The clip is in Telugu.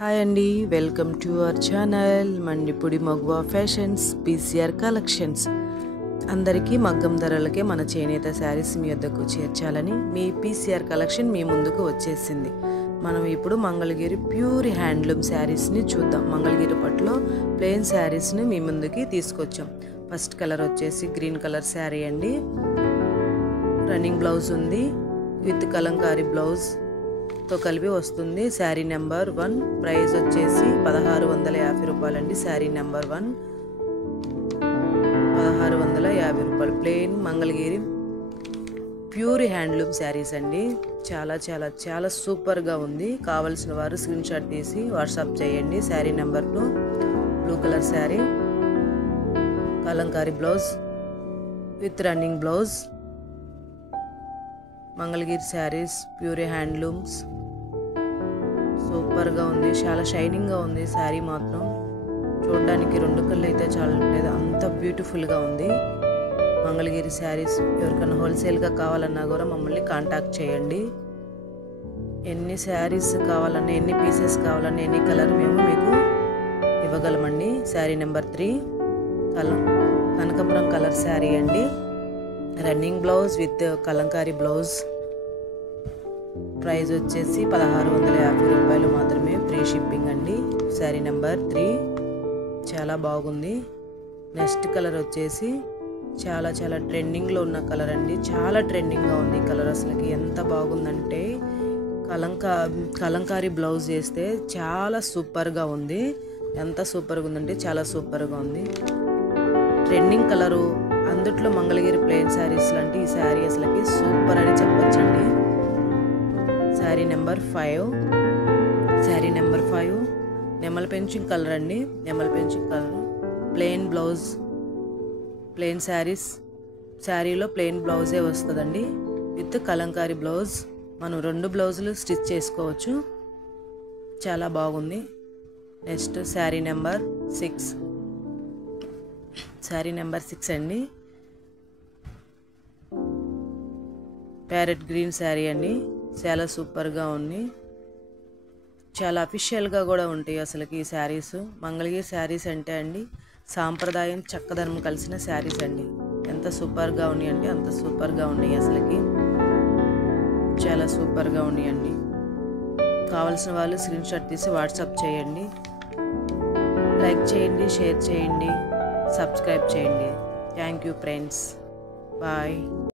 హాయ్ అండి, వెల్కమ్ టు అవర్ ఛానల్ మండిపూడి మగువా ఫ్యాషన్స్ పీసీఆర్ కలెక్షన్స్. అందరికీ మగ్గం ధరలకే మన చేనేత శారీస్ మీ వద్దకు చేర్చాలని మీ పీసీఆర్ కలెక్షన్ మీ ముందుకు వచ్చేసింది. మనం ఇప్పుడు మంగళగిరి ప్యూర్ హ్యాండ్లూమ్ శారీస్ని చూద్దాం. మంగళగిరి పట్టులో ప్లెయిన్ శారీస్ని మీ ముందుకి తీసుకొచ్చాం. ఫస్ట్ కలర్ వచ్చేసి గ్రీన్ కలర్ శారీ అండి. రన్నింగ్ బ్లౌజ్ ఉంది విత్ కలంకారీ బ్లౌజ్ తో కలిపి వస్తుంది. శారీ నెంబర్ 1 ప్రైస్ వచ్చేసి 1650 రూపాయలండి. శారీ నెంబర్ 1 1650 రూపాయలు. Plain Mangalagiri pure handloom saris అండి. చాలా చాలా చాలా సూపర్గా ఉంది. కావలసిన వారు స్క్రీన్ షాట్ తీసి వాట్సాప్ చేయండి. Sari number 2 blue colour sari, Kalamkari blouse with running blouse. Mangalagiri saris pure handlooms సూపర్గా ఉంది. చాలా షైనింగ్గా ఉంది శారీ మాత్రం. చూడడానికి 2 కళ్ళు అయితే చాలా లేదు, అంత బ్యూటిఫుల్గా ఉంది. మంగళగిరి శారీస్ ఎవరికైనా హోల్సేల్గా కావాలన్నా కూడా మమ్మల్ని కాంటాక్ట్ చేయండి. ఎన్ని శారీస్ కావాలన్నా, ఎన్ని పీసెస్ కావాలన్నా, ఎన్ని కలర్ మేము మీకు ఇవ్వగలమండి. శారీ నెంబర్ 3 కనకాంబరం కలర్ శారీ అండి. Running blouse with Kalamkari blouse. Price వచ్చేసి 1650 రూపాయలు మాత్రమే, ఫ్రీ షిప్పింగ్ అండి. శారీ నెంబర్ 3 చాలా బాగుంది. నెక్స్ట్ కలర్ వచ్చేసి చాలా చాలా ట్రెండింగ్లో ఉన్న కలర్ అండి. చాలా ట్రెండింగ్గా ఉంది కలర్. అసలుకి ఎంత బాగుందంటే కలంకారీ బ్లౌజ్ వేస్తే చాలా సూపర్గా ఉంది. ఎంత సూపర్గా ఉందంటే చాలా సూపర్గా ఉంది. ట్రెండింగ్ కలరు, అందుట్లో మంగళగిరి ప్లెయిన్ శారీస్ లాంటి ఈ శారీ అసలుకి సూపర్ అని చెప్పొచ్చండి. శారీ నెంబర్ 5 శారీ నెంబర్ 5 నెమల పెంచింగ్ కలర్ అండి. నెమల fencing colour, plain blouse, plain శారీలో ప్లెయిన్ బ్లౌజే వస్తుందండి విత్ కలంకారీ బ్లౌజ్. మనం 2 బ్లౌజులు స్టిచ్ చేసుకోవచ్చు. చాలా బాగుంది. Next sari number 6 sari number 6 అండి. ప్యారెట్ గ్రీన్ శారీ అండి. చాలా సూపర్గా ఉంది. చాలా అఫీషియల్గా కూడా ఉంటాయి అసలుకి ఈ శారీస్. మంగళగిరి శారీస్ అంటే అండి సాంప్రదాయం చక్కదనం కలిసిన శారీస్ అండి. ఎంత సూపర్గా ఉన్నాయి అంటే అంత సూపర్గా ఉన్నాయి. అసలుకి చాలా సూపర్గా ఉన్నాయండి. కావాల్సిన వాళ్ళు స్క్రీన్ షాట్ తీసి వాట్సాప్ చేయండి. లైక్ చేయండి, షేర్ చేయండి, సబ్స్క్రైబ్ చేయండి. Thank you friends. బాయ్.